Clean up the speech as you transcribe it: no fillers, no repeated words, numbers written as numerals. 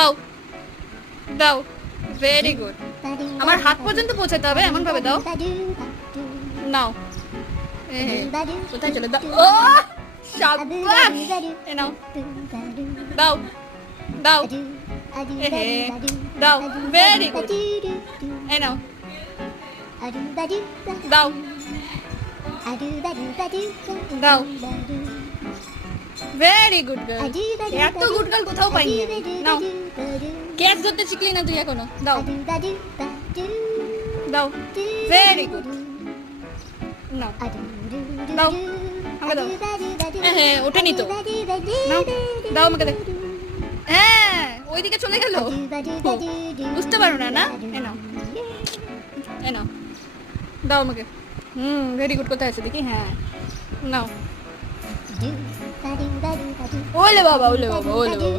দাও দাও, very good. আমার হাত পর্যন্ত পৌঁছাতে হবে, এমন ভাবে দাও। নাও, কোথায় চলে দাও। ও শাবাশ, এ নাও, দাও দাও, দাও, ভেরি গুড। এ নাও, দাও দাও, ভেরি গুড গার্ল। এত গুড গার্ল কোথাও পাইনি আমি। নাও, ক্যাচ ধরতে শিখলি না তুই এখনো। দাও দাও, ভেরি গুড। নাও দাও, আমাকে দাও। হ্যাঁ, ওঠেনি তো। নাও, দাও আমাকে দে। হ্যাঁ, ওইদিকে চলে গেল। বুঝতে পারো না না? এ নাও, এ নাও, দাও আমাকে। Very good. কোথায় আছে দেখি? হ্যাঁ, নাও। ওলে বাবা, ওলে বাবা, ওলে বাবা।